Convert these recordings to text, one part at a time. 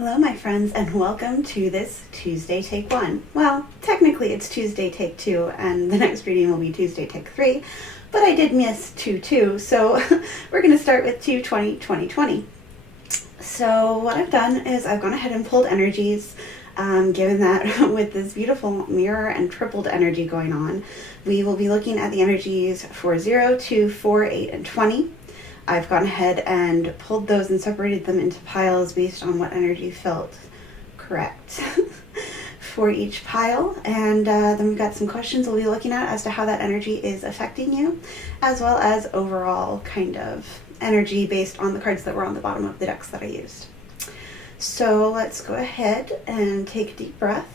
Hello, my friends, and welcome to this Tuesday Take 1. Well, technically it's Tuesday Take 2, and the next reading will be Tuesday Take 3, but I did miss 2-2, so we're going to start with 2-20-2020. So what I've done is I've gone ahead and pulled energies, given that with this beautiful mirror and tripled energy going on, we will be looking at the energies for 0, 2, 4, 8, and 20. I've gone ahead and pulled those and separated them into piles based on what energy felt correct for each pile. And then we've got some questions we'll be looking at as to how that energy is affecting you, as well as overall kind of energy based on the cards that were on the bottom of the decks that I used. So let's go ahead and take a deep breath.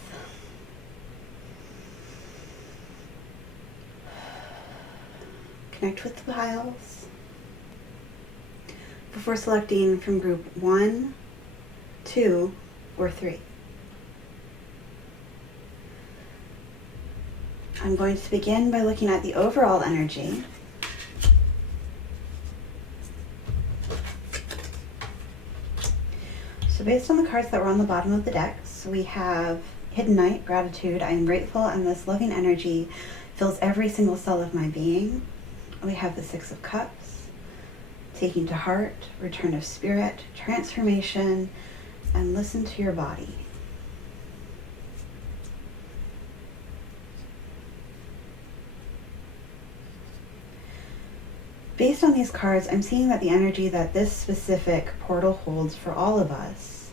Connect with the piles before selecting from group 1, 2, or 3. I'm going to begin by looking at the overall energy. So based on the cards that were on the bottom of the decks, we have Hidden Night, Gratitude, I am grateful, and this loving energy fills every single cell of my being. We have the Six of Cups, Taking to Heart, Return of Spirit, Transformation, and Listen to your body. Based on these cards, I'm seeing that the energy that this specific portal holds for all of us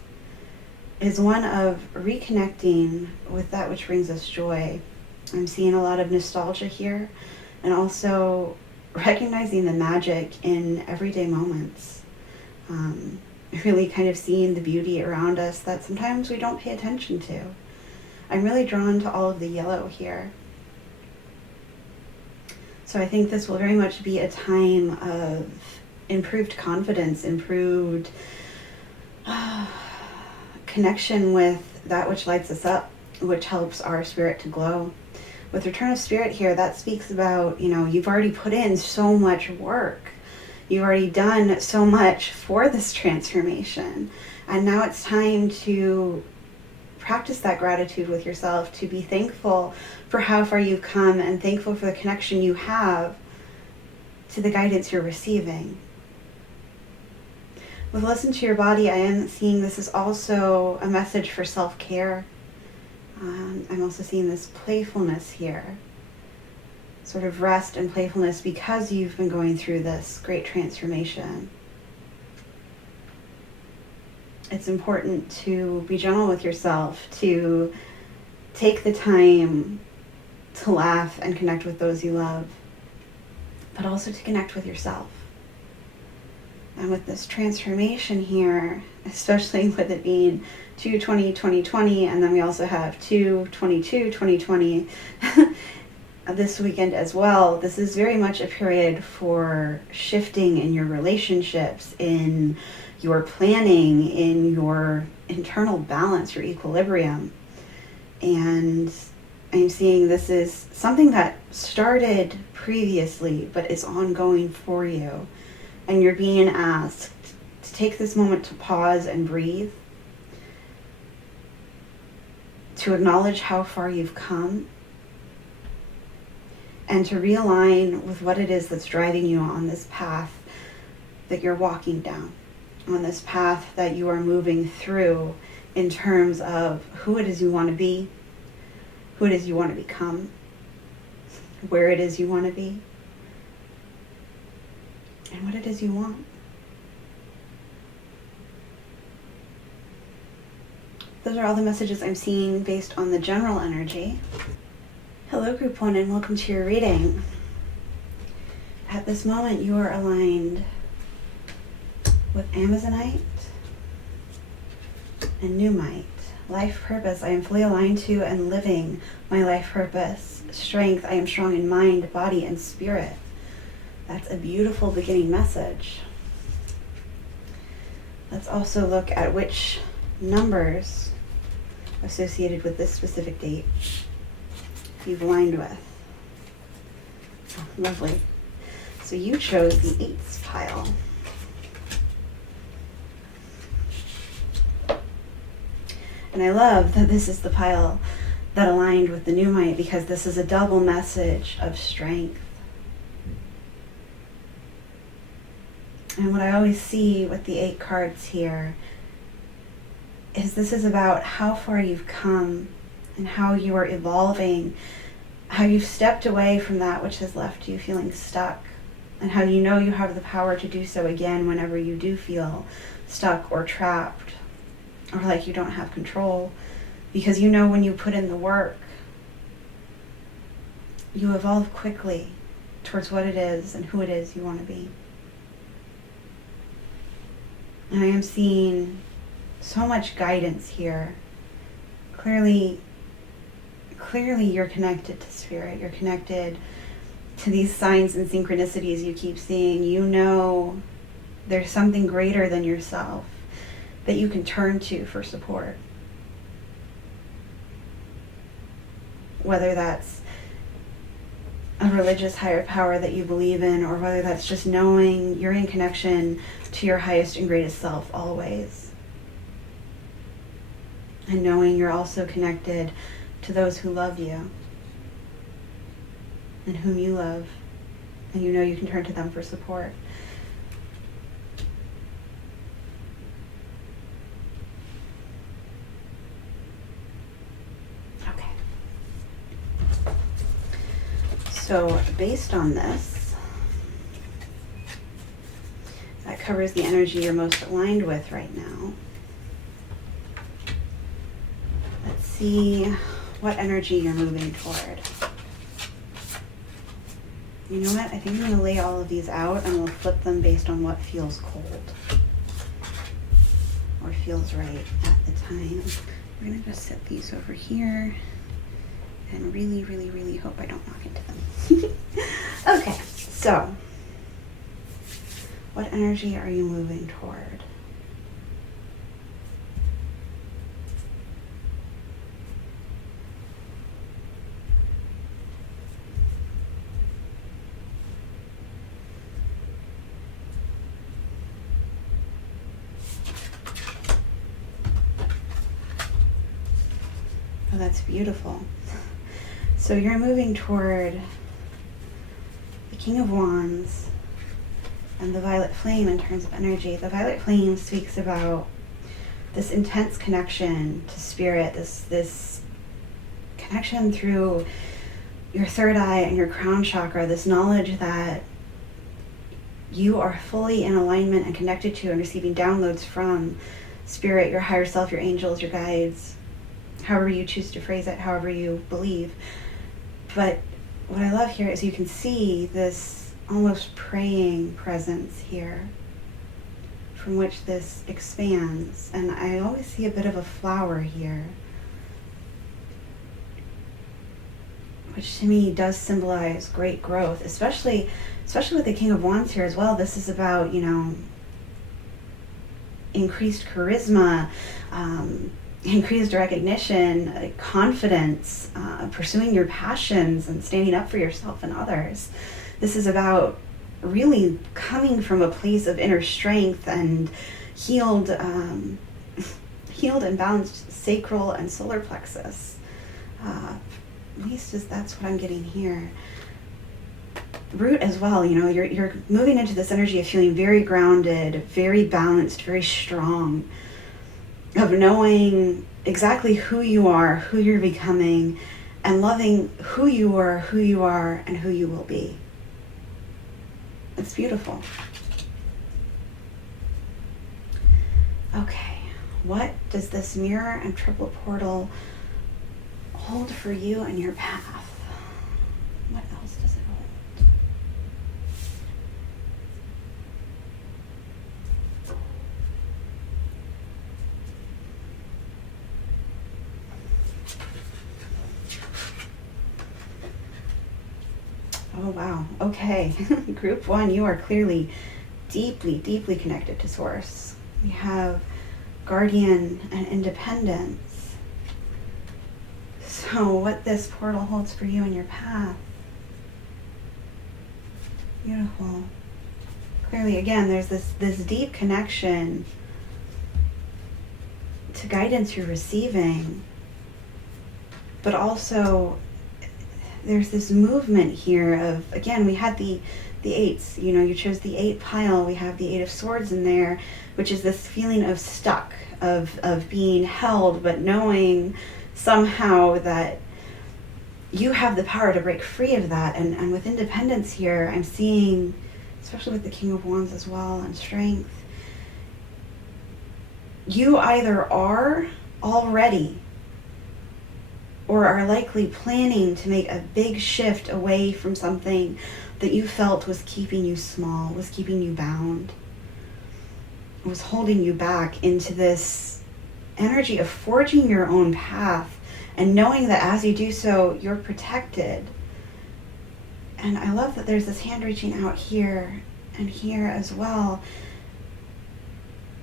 is one of reconnecting with that which brings us joy. I'm seeing a lot of nostalgia here, and also recognizing the magic in everyday moments. Really kind of seeing the beauty around us that sometimes we don't pay attention to. I'm really drawn to all of the yellow here. So I think this will very much be a time of improved confidence, improved connection with that which lights us up, which helps our spirit to glow. With Return of Spirit here, that speaks about, you've already put in so much work. You've already done so much for this transformation. And now it's time to practice that gratitude with yourself, to be thankful for how far you've come and thankful for the connection you have to the guidance you're receiving. With Listen to Your Body, I am seeing this is also a message for self-care. I'm also seeing this playfulness here, sort of rest and playfulness because you've been going through this great transformation. It's important to be gentle with yourself, to take the time to laugh and connect with those you love, but also to connect with yourself. And with this transformation here, especially with it being 2-20-2020, and then we also have 2-22-2020 this weekend as well, this is very much a period for shifting in your relationships, in your planning, in your internal balance, your equilibrium. And I'm seeing this is something that started previously but is ongoing for you. And you're being asked to take this moment to pause and breathe, to acknowledge how far you've come, and to realign with what it is that's driving you on this path that you're walking down, on this path that you are moving through in terms of who it is you want to be, who it is you want to become, where it is you want to be, and what it is you want. Those are all the messages I'm seeing based on the general energy. Hello, Group 1, and welcome to your reading. At this moment, you are aligned with Amazonite and Pneumite. Life purpose, I am fully aligned to and living my life purpose. Strength, I am strong in mind, body, and spirit. That's a beautiful beginning message. Let's also look at which numbers associated with this specific date you've aligned with. Oh, lovely. So you chose the 8s pile. And I love that this is the pile that aligned with the Numite, because this is a double message of strength. And what I always see with the 8 cards here is this is about how far you've come and how you are evolving, how you've stepped away from that which has left you feeling stuck, and how you know you have the power to do so again whenever you do feel stuck or trapped or like you don't have control, because you know when you put in the work, you evolve quickly towards what it is and who it is you want to be. And I am seeing so much guidance here. Clearly you're connected to spirit. You're connected to these signs and synchronicities you keep seeing. You know there's something greater than yourself that you can turn to for support. Whether that's a religious higher power that you believe in, or whether that's just knowing you're in connection to your highest and greatest self always. And knowing you're also connected to those who love you and whom you love, and you know you can turn to them for support. Okay. So based on this, that covers the energy you're most aligned with right now. Let's see what energy you're moving toward. You know what? I think I'm going to lay all of these out and we'll flip them based on what feels cold or feels right at the time. We're going to just set these over here and really, really, really hope I don't knock into them. Okay, so what energy are you moving toward? Oh, that's beautiful. So you're moving toward the King of Wands and the Violet Flame in terms of energy. The Violet Flame speaks about this intense connection to spirit, this connection through your third eye and your crown chakra, this knowledge that you are fully in alignment and connected to and receiving downloads from spirit, your higher self, your angels, your guides, however you choose to phrase it, however you believe. But what I love here is you can see this almost praying presence here from which this expands. And I always see a bit of a flower here, which to me does symbolize great growth, especially with the King of Wands here as well. This is about, increased charisma, increased recognition, confidence, pursuing your passions and standing up for yourself and others. This is about really coming from a place of inner strength and healed and balanced sacral and solar plexus. At least that's what I'm getting here. Root as well, you're moving into this energy of feeling very grounded, very balanced, very strong, of knowing exactly who you are, who you're becoming, and loving who you are, and who you will be. It's beautiful. Okay, what does this mirror and triple portal hold for you and your path? What else does it hold? Oh, wow. Okay. Group 1, you are clearly deeply, deeply connected to Source. We have Guardian and Independence. So what this portal holds for you in your path. Beautiful. Clearly, again, there's this deep connection to guidance you're receiving. But also, there's this movement here of, again, we had the eights, you chose the 8 pile. We have the 8 of Swords in there, which is this feeling of stuck, of being held, but knowing somehow that you have the power to break free of that. And with independence here, I'm seeing, especially with the King of Wands as well, and strength, you either are already or are likely planning to make a big shift away from something that you felt was keeping you small, was keeping you bound, was holding you back, into this energy of forging your own path and knowing that as you do so, you're protected. And I love that there's this hand reaching out here and here as well,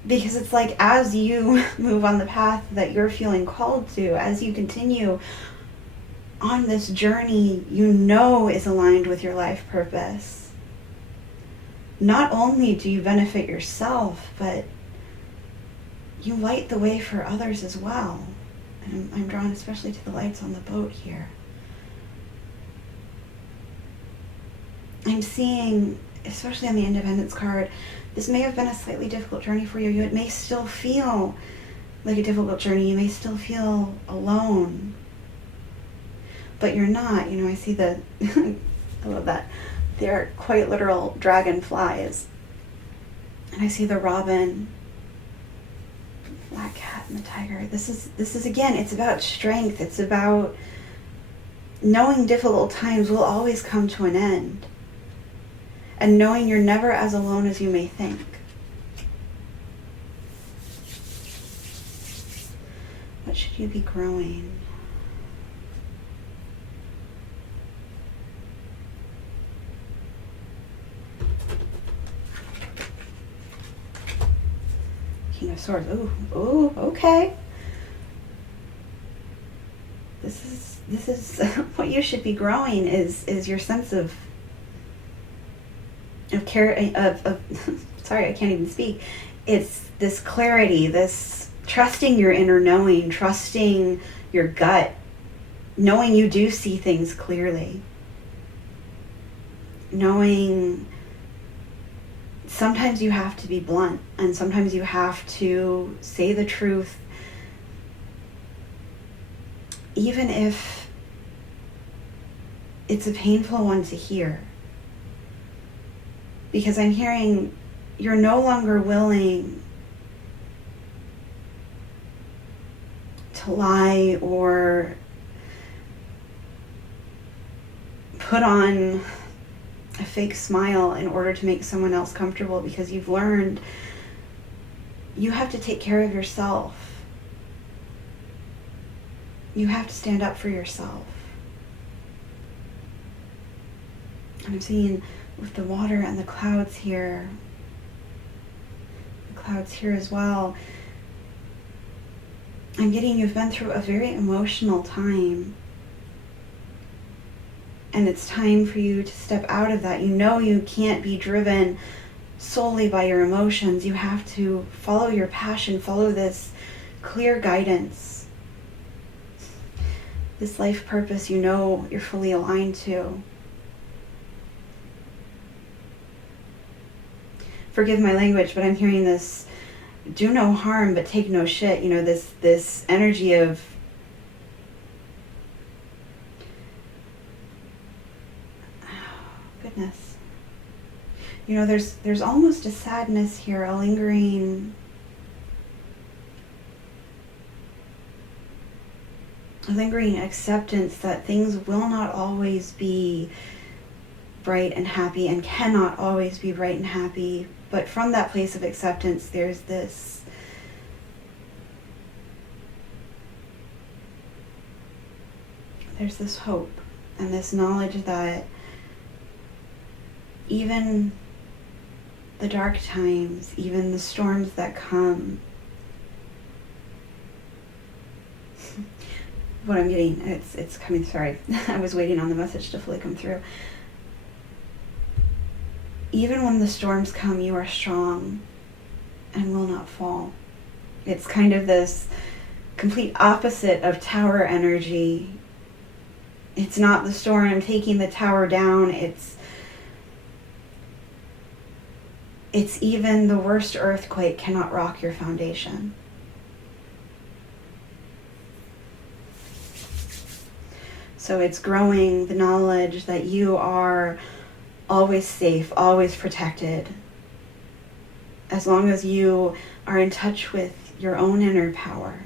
because it's like, as you move on the path that you're feeling called to, as you continue on this journey is aligned with your life purpose, not only do you benefit yourself, but you light the way for others as well. And I'm drawn especially to the lights on the boat here. I'm seeing, especially on the Independence card, this may have been a slightly difficult journey for you. It may still feel like a difficult journey. You may still feel alone. But you're not. I see I love that. They're quite literal dragonflies. And I see the robin, black cat, and the tiger. This is again, it's about strength. It's about knowing difficult times will always come to an end. And knowing you're never as alone as you may think. What should you be growing? King of Swords. Ooh, okay. This is what you should be growing is your sense of care, sorry, I can't even speak. It's this clarity, this trusting your inner knowing, trusting your gut, knowing you do see things clearly, knowing sometimes you have to be blunt and sometimes you have to say the truth, even if it's a painful one to hear. Because I'm hearing you're no longer willing to lie or put on a fake smile in order to make someone else comfortable, because you've learned you have to take care of yourself. You have to stand up for yourself. And I'm seeing with the water and the clouds here as well, I'm getting you've been through a very emotional time. And it's time for you to step out of that. You can't be driven solely by your emotions. You have to follow your passion, follow this clear guidance, this life purpose you're fully aligned to. Forgive my language, but I'm hearing this, do no harm, but take no shit. This energy of, goodness. There's almost a sadness here, a lingering acceptance that things will not always be bright and happy and cannot always be bright and happy. But from that place of acceptance, there's this hope and this knowledge that even the dark times, even the storms that come, what I'm getting, it's coming, sorry, I was waiting on the message to fully come through. Even when the storms come, you are strong and will not fall. It's kind of this complete opposite of tower energy. It's not the storm taking the tower down. It's even the worst earthquake cannot rock your foundation. So it's growing the knowledge that you are always safe, always protected. As long as you are in touch with your own inner power.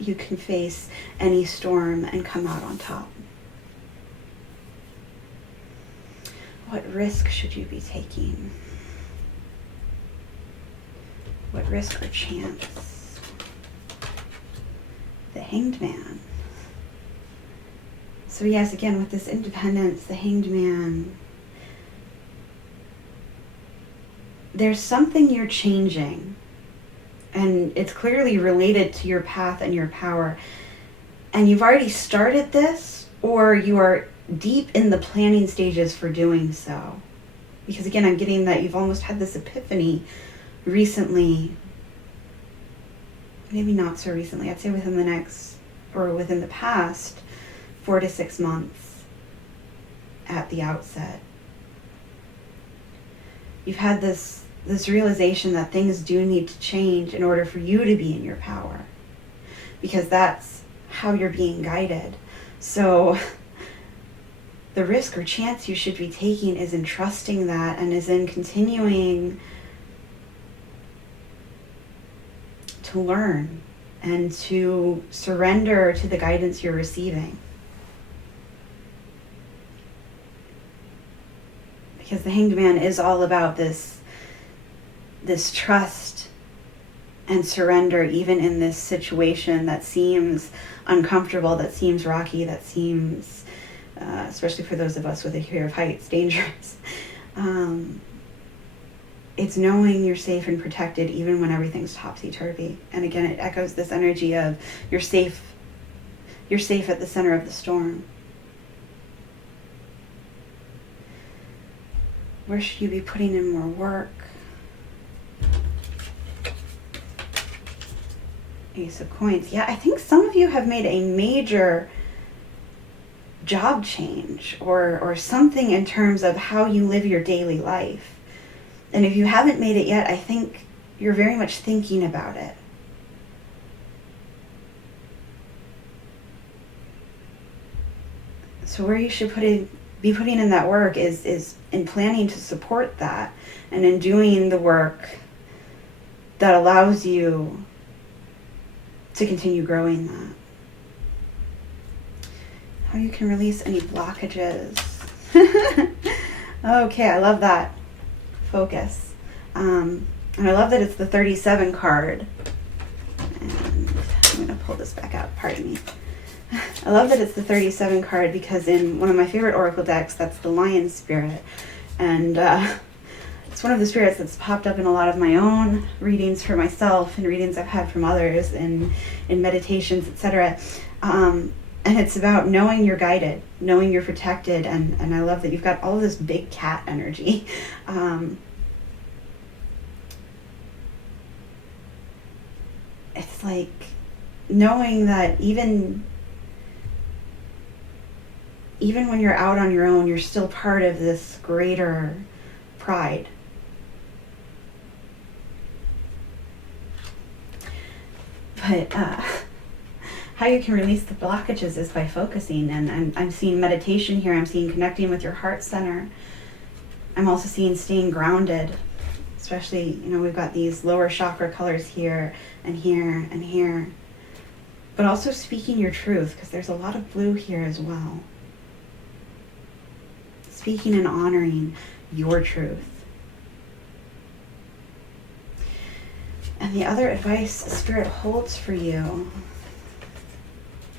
You can face any storm and come out on top. What risk should you be taking? What risk or chance? The Hanged Man. So yes, again, with this independence, the Hanged Man, there's something you're changing. And it's clearly related to your path and your power. And you've already started this, or you are deep in the planning stages for doing so. Because again, I'm getting that you've almost had this epiphany recently. Maybe not so recently. I'd say within the past 4 to 6 months at the outset. You've had this realization that things do need to change in order for you to be in your power, because that's how you're being guided. So the risk or chance you should be taking is in trusting that, and is in continuing to learn and to surrender to the guidance you're receiving. Because the Hanged Man is all about this trust and surrender, even in this situation that seems uncomfortable, that seems rocky, that seems, especially for those of us with a fear of heights, dangerous. It's knowing you're safe and protected even when everything's topsy-turvy. And again, it echoes this energy of you're safe at the center of the storm. Where should you be putting in more work? Ace of Coins. Yeah, I think some of you have made a major job change or something in terms of how you live your daily life. And if you haven't made it yet, I think you're very much thinking about it. So where you should be putting in that work is in planning to support that, and in doing the work that allows you to continue growing that. How you can release any blockages. Okay, I love that. Focus. And I love that it's the 37 card. And I'm going to pull this back out, pardon me. I love that it's the 37 card, because in one of my favorite oracle decks, that's the Lion Spirit. And it's one of the spirits that's popped up in a lot of my own readings for myself and readings I've had from others in meditations, etc. And it's about knowing you're guided, knowing you're protected, and I love that you've got all of this big cat energy. It's like knowing that even when you're out on your own, you're still part of this greater pride. But how you can release the blockages is by focusing, and I'm seeing meditation here. I'm seeing connecting with your heart center. I'm also seeing staying grounded, especially, we've got these lower chakra colors here and here and here. But also speaking your truth, because there's a lot of blue here as well. Speaking and honoring your truth. And the other advice Spirit holds for you.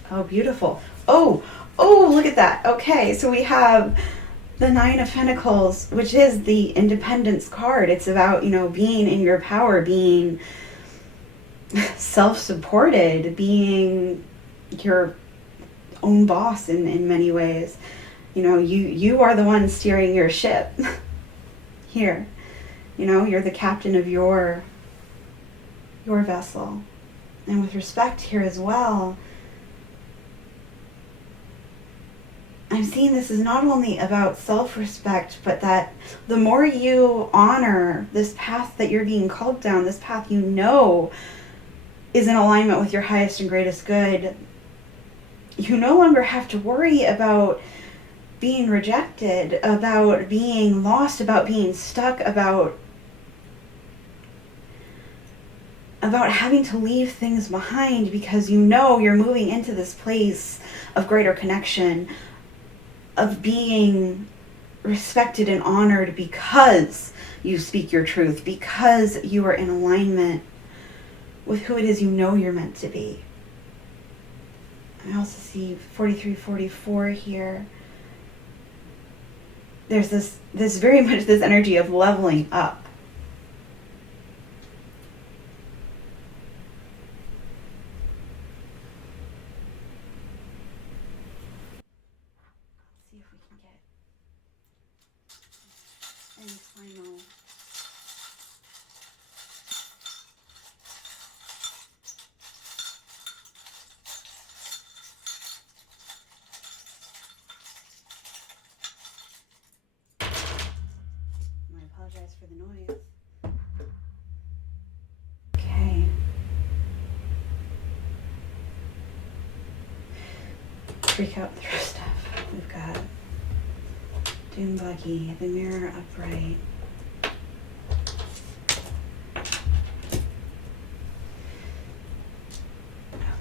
Oh, beautiful. Oh, look at that. Okay, so we have the Nine of Pentacles, which is the Independence card. It's about, being in your power, being self-supported, being your own boss in many ways. You are the one steering your ship here. You're the captain of your vessel. And with respect here as well, I'm seeing this is not only about self-respect, but that the more you honor this path that you're being called down, this path is in alignment with your highest and greatest good, you no longer have to worry about being rejected, about being lost, about being stuck, about having to leave things behind, because you're moving into this place of greater connection, of being respected and honored because you speak your truth, because you are in alignment with who it is you're meant to be. I also see 4344 here. There's this very much this energy of leveling up. See if we can get any final I apologize for the noise. Okay. Freak out through stuff. We've got Doom Buggy, the Mirror Upright.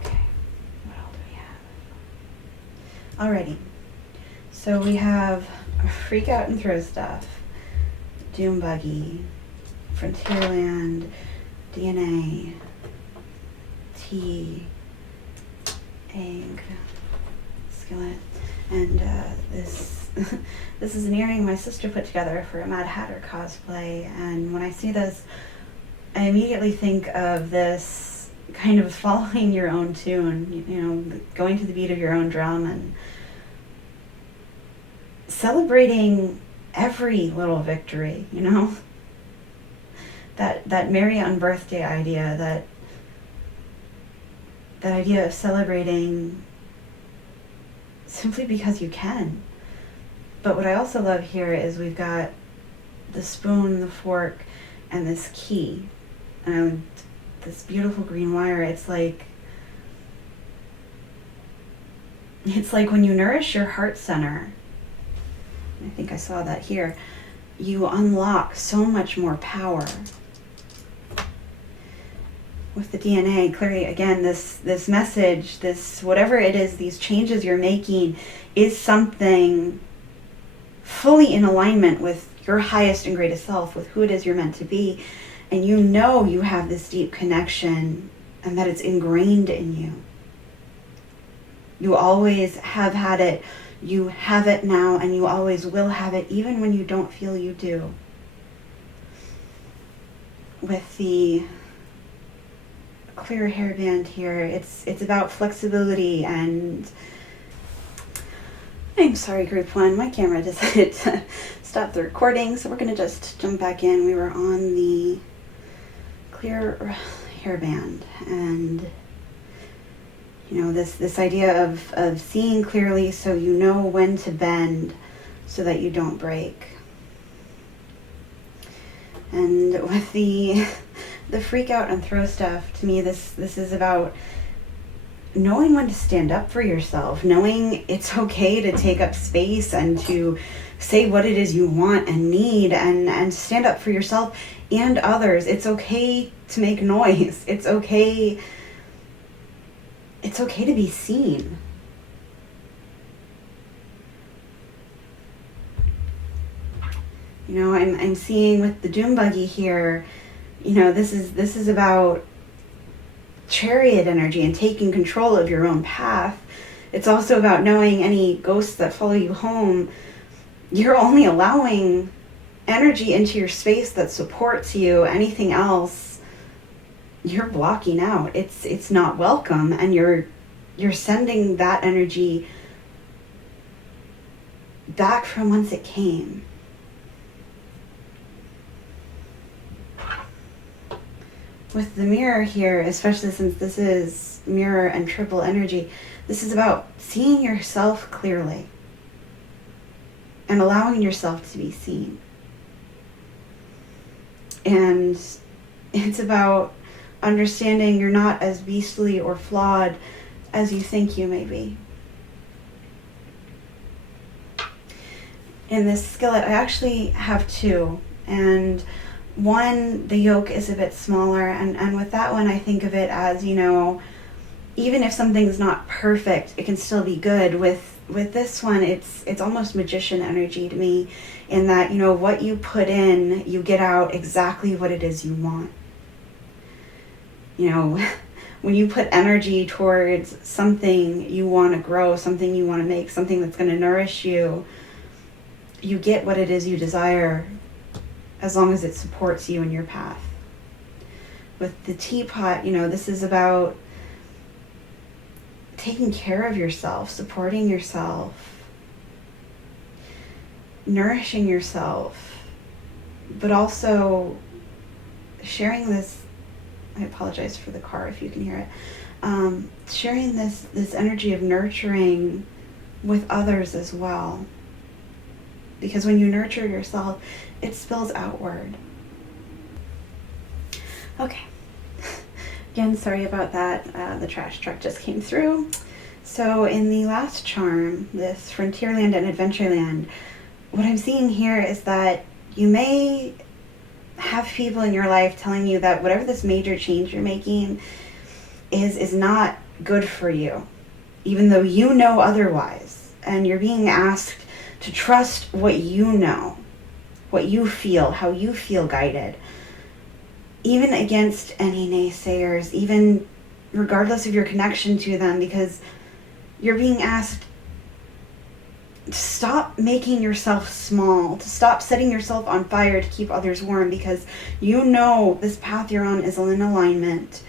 Okay, what else do we have? Alrighty, so we have Freak Out and Throw Stuff, Doom Buggy, Frontierland, DNA, Tea, Egg, Skillet, and this this is an earring my sister put together for a Mad Hatter cosplay, and when I see this, I immediately think of this kind of following your own tune, going to the beat of your own drum and celebrating every little victory, that merry on birthday idea, that idea of celebrating simply because you can. But what I also love here is we've got the spoon, the fork, and this key, and this beautiful green wire. It's like when you nourish your heart center. I think I saw that here. You unlock so much more power. With the DNA, clearly, again, this message, this whatever it is, these changes you're making is something fully in alignment with your highest and greatest self, with who it is you're meant to be. And you have this deep connection and that it's ingrained in you. You always have had it. You have it now, and you always will have it, even when you don't feel you do. With the clear hairband here, it's about flexibility and... I'm sorry, group one, my camera decided to stop the recording, so we're going to just jump back in. We were on the clear hairband, and this idea of seeing clearly so you know when to bend so that you don't break. And with the freak out and throw stuff, to me this is about knowing when to stand up for yourself, knowing it's okay to take up space and to say what it is you want and need, and stand up for yourself and others. It's okay to make noise. It's okay to be seen. I'm seeing with the Doom Buggy here, this is about chariot energy and taking control of your own path. It's also about knowing any ghosts that follow you home, you're only allowing energy into your space that supports you. Anything else, you're blocking out. It's not welcome, and you're sending that energy back from whence it came. with the mirror here, especially since this is mirror and triple energy, this is about seeing yourself clearly and allowing yourself to be seen. And it's about understanding you're not as beastly or flawed as you think you may be. In this skillet, I actually have two, and one, the yolk is a bit smaller, and with that one I think of it as, even if something's not perfect, it can still be good. With this one, it's almost magician energy to me, in that, what you put in, you get out exactly what it is you want. When you put energy towards something you want to grow, something you want to make, something that's going to nourish you, you get what it is you desire, as long as it supports you in your path. With the teapot, this is about taking care of yourself, supporting yourself, nourishing yourself, but also sharing this. I apologize for the car if you can hear it. Sharing this energy of nurturing with others as well. Because when you nurture yourself, it spills outward. Okay. Again, sorry about that. The trash truck just came through. So in the last charm, this Frontierland and Adventureland, what I'm seeing here is that you may have people in your life telling you that whatever this major change you're making is not good for you, even though you know otherwise. And you're being asked to trust what you know, what you feel, how you feel guided, even against any naysayers, even regardless of your connection to them, because you're being asked to stop making yourself small, to stop setting yourself on fire to keep others warm, because this path you're on is in alignment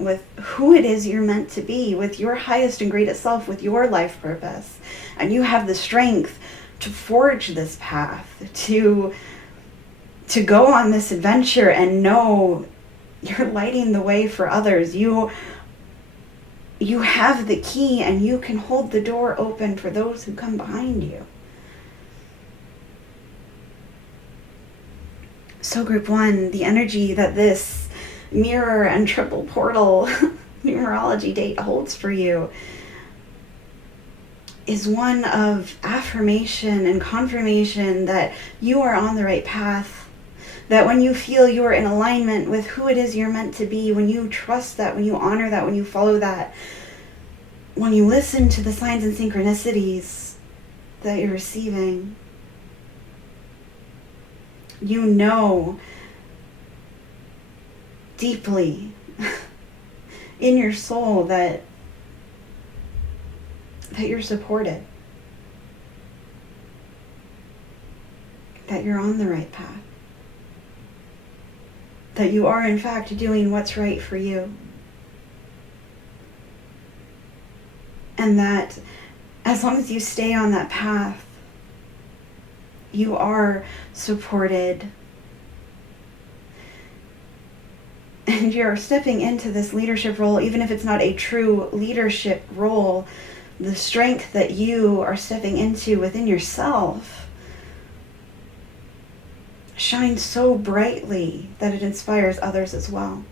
with who it is you're meant to be, with your highest and greatest self, with your life purpose. And you have the strength to forge this path, to go on this adventure and know you're lighting the way for others. You have the key, and you can hold the door open for those who come behind you. So group one, the energy that this mirror and triple portal numerology date holds for you is one of affirmation and confirmation that you are on the right path, that when you feel you are in alignment with who it is you're meant to be, when you trust that, when you honor that, when you follow that, when you listen to the signs and synchronicities that you're receiving, you know deeply in your soul that you're supported, that you're on the right path, that you are in fact doing what's right for you, and that as long as you stay on that path, you are supported. And you're stepping into this leadership role, even if it's not a true leadership role, the strength that you are stepping into within yourself shines so brightly that it inspires others as well.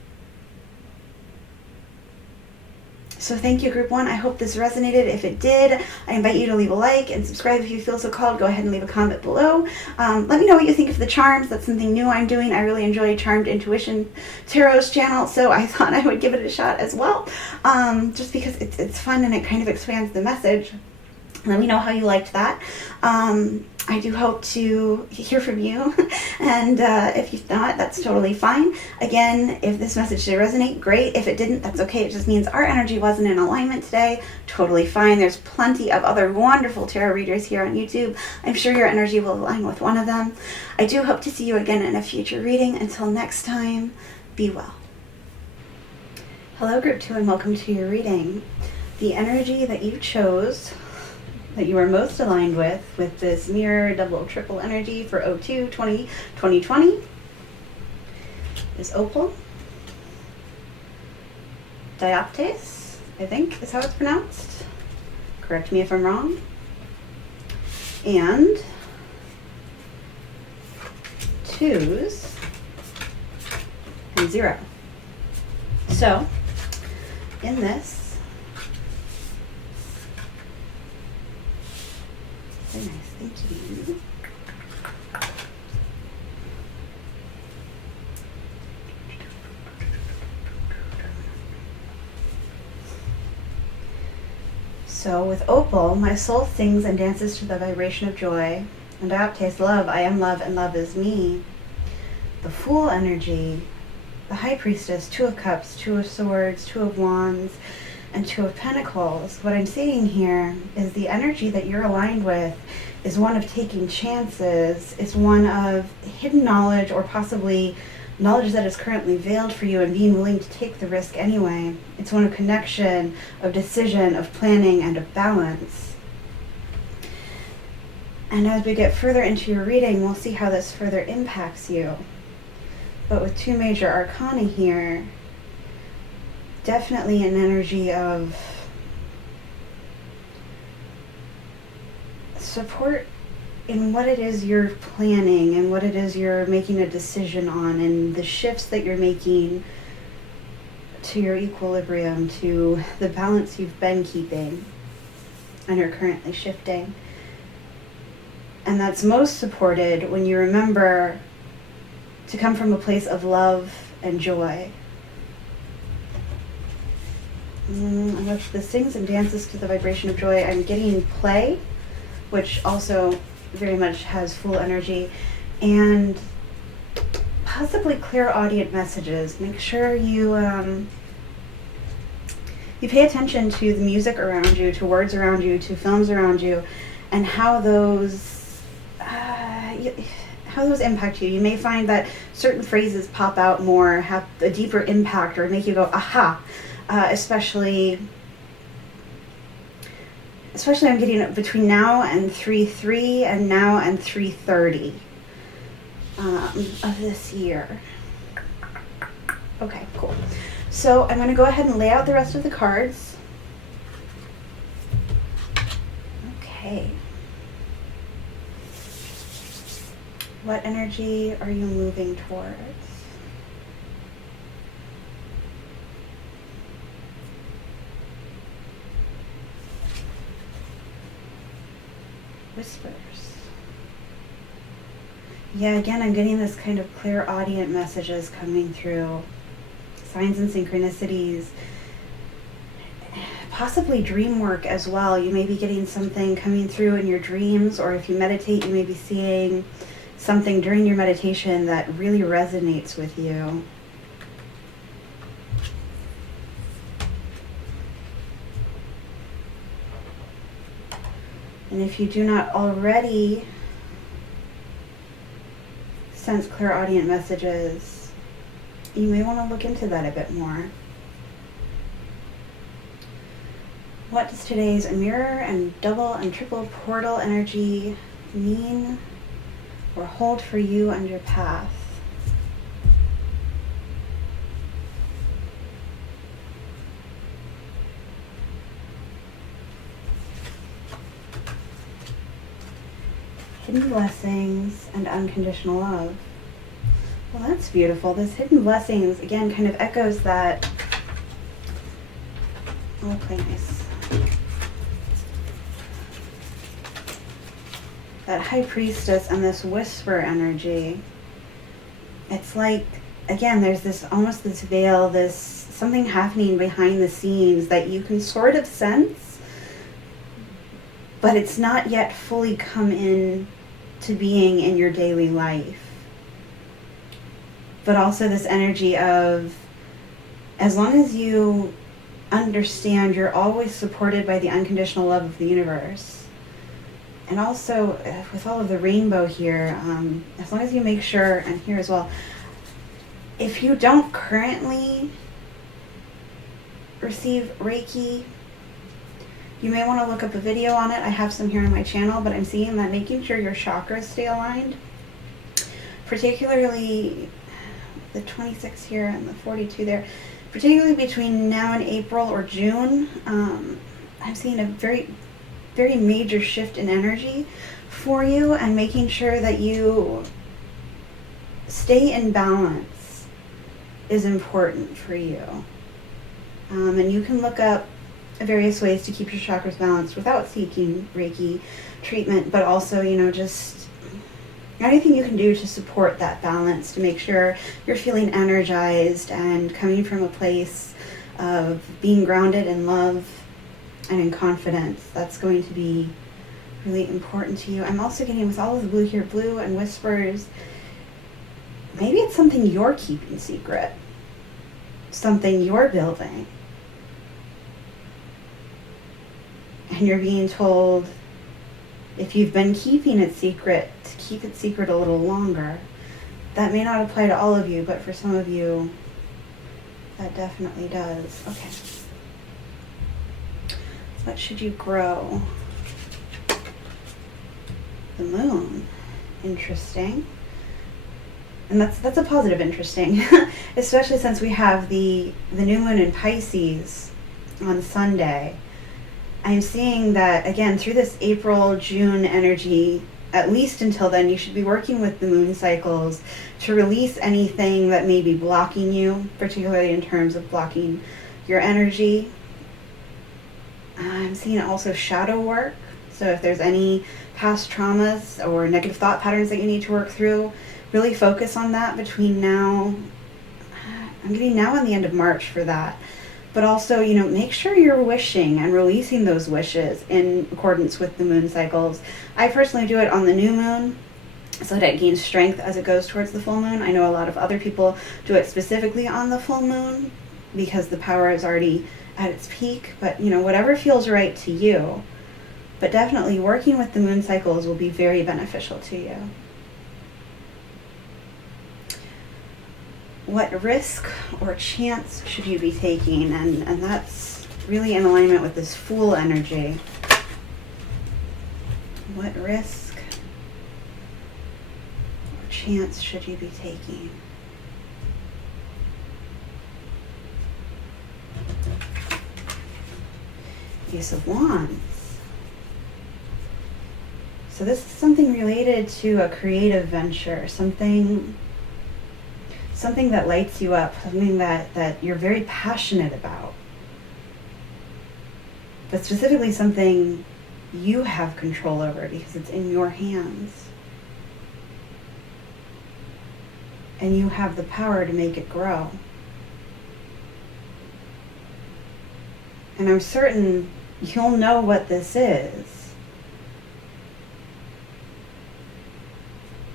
So thank you, group one. I hope this resonated. If it did, I invite you to leave a like and subscribe if you feel so called. Go ahead and leave a comment below. Let me know what you think of the charms. That's something new I'm doing. I really enjoy Charmed Intuition Tarot's channel, so I thought I would give it a shot as well, just because it's fun and it kind of expands the message. Let me know how you liked that. I do hope to hear from you, and if you've not, that's totally fine. Again, if this message did resonate, great. If it didn't, that's okay. It just means our energy wasn't in alignment today. Totally fine. There's plenty of other wonderful tarot readers here on YouTube. I'm sure your energy will align with one of them. I do hope to see you again in a future reading. Until next time, be well. Hello, group 2, and welcome to your reading. The energy that you chose, that you are most aligned with this mirror double triple energy for 2020, is opal, dioptase, I think is how it's pronounced. Correct me if I'm wrong. And 2s and 0. So, in this, very nice, thank you. So with opal, my soul sings and dances to the vibration of joy. And dioptase, love, I am love and love is me. The Fool energy, the High Priestess, 2 of Cups, 2 of Swords, 2 of Wands, and 2 of Pentacles. What I'm seeing here is the energy that you're aligned with is one of taking chances, is one of hidden knowledge or possibly knowledge that is currently veiled for you and being willing to take the risk anyway. It's one of connection, of decision, of planning, and of balance. And as we get further into your reading, we'll see how this further impacts you. But with 2 major arcana here, definitely an energy of support in what it is you're planning and what it is you're making a decision on and the shifts that you're making to your equilibrium, to the balance you've been keeping and are currently shifting. And that's most supported when you remember to come from a place of love and joy. And with the sings and dances to the vibration of joy, I'm getting play, which also very much has Fool energy, and possibly clairaudient messages. Make sure you pay attention to the music around you, to words around you, to films around you, and how those impact you. You may find that certain phrases pop out more, have a deeper impact, or make you go, aha, especially I'm getting between now and 3/3 and now and 3/30 of this year. Okay, cool. So I'm going to go ahead and lay out the rest of the cards. Okay. What energy are you moving towards? Whispers. Yeah, again, I'm getting this kind of clairaudient messages coming through. Signs and synchronicities. Possibly dream work as well. You may be getting something coming through in your dreams, or if you meditate, you may be seeing something during your meditation that really resonates with you. And if you do not already sense clairaudient messages, you may want to look into that a bit more. What does today's mirror and double and triple portal energy mean or hold for you and your path? Hidden blessings and unconditional love. Well, that's beautiful. This hidden blessings, again, kind of echoes that. Oh, play nice. That High Priestess and this whisper energy. It's like, again, there's this almost this veil, this something happening behind the scenes that you can sort of sense, but it's not yet fully come in to being in your daily life. But also this energy of, as long as you understand you're always supported by the unconditional love of the universe. And also with all of the rainbow here, as long as you make sure, and here as well, if you don't currently receive Reiki, you may want to look up a video on it. I have some here on my channel, but I'm seeing that making sure your chakras stay aligned, particularly the 26 here and the 42 there, particularly between now and April or June, I'm seeing a very, very major shift in energy for you, and making sure that you stay in balance is important for you. And you can look up various ways to keep your chakras balanced without seeking Reiki treatment, but also, just anything you can do to support that balance, to make sure you're feeling energized and coming from a place of being grounded in love and in confidence. That's going to be really important to you. I'm also getting, with all of the blue here, blue and whispers, maybe it's something you're keeping secret, something you're building, and you're being told, if you've been keeping it secret, to keep it secret a little longer. That may not apply to all of you, but for some of you, that definitely does. Okay. What should you grow? The moon. Interesting. And that's a positive interesting, especially since we have the new moon in Pisces on Sunday. I'm seeing that, again, through this April, June energy, at least until then, you should be working with the moon cycles to release anything that may be blocking you, particularly in terms of blocking your energy. I'm seeing also shadow work. So if there's any past traumas or negative thought patterns that you need to work through, really focus on that between now, I'm getting now and the end of March for that. But also, make sure you're wishing and releasing those wishes in accordance with the moon cycles. I personally do it on the new moon so that it gains strength as it goes towards the full moon. I know a lot of other people do it specifically on the full moon because the power is already at its peak. But, whatever feels right to you. But definitely working with the moon cycles will be very beneficial to you. What risk or chance should you be taking? And that's really in alignment with this Fool energy. What risk or chance should you be taking? Ace of Wands. So this is something related to a creative venture, something that lights you up, something that you're very passionate about, but specifically something you have control over because it's in your hands. And you have the power to make it grow. And I'm certain you'll know what this is,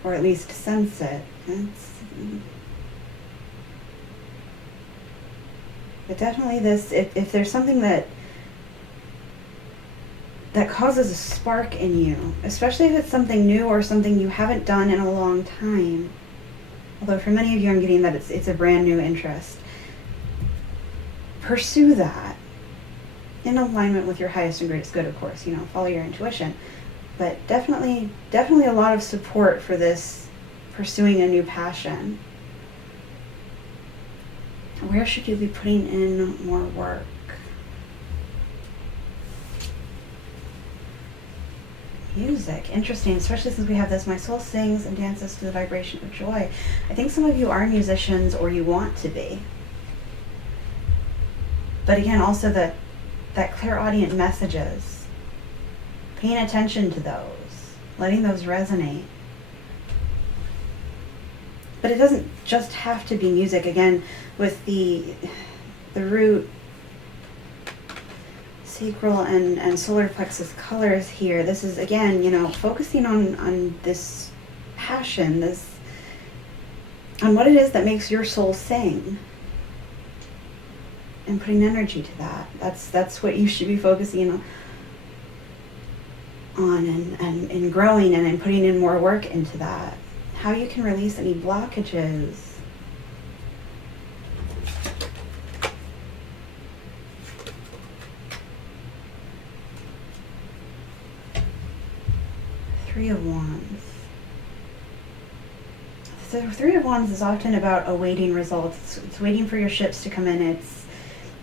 or at least sense it. But definitely this, if there's something that causes a spark in you, especially if it's something new or something you haven't done in a long time, although for many of you I'm getting that it's a brand new interest, pursue that in alignment with your highest and greatest good, of course, follow your intuition. But definitely a lot of support for this pursuing a new passion. Where should you be putting in more work? Music. Interesting, especially since we have this, my soul sings and dances to the vibration of joy. I think some of you are musicians or you want to be. But again, also that clairaudient messages, paying attention to those, letting those resonate. But it doesn't just have to be music. Again, with the root, sacral, and solar plexus colors here, this is, again, focusing on this passion, on what it is that makes your soul sing, and putting energy to that. That's what you should be focusing on and growing and putting in more work into that. How you can release any blockages. Three of Wands. the Three of Wands is often about awaiting results. It's waiting for your ships to come in.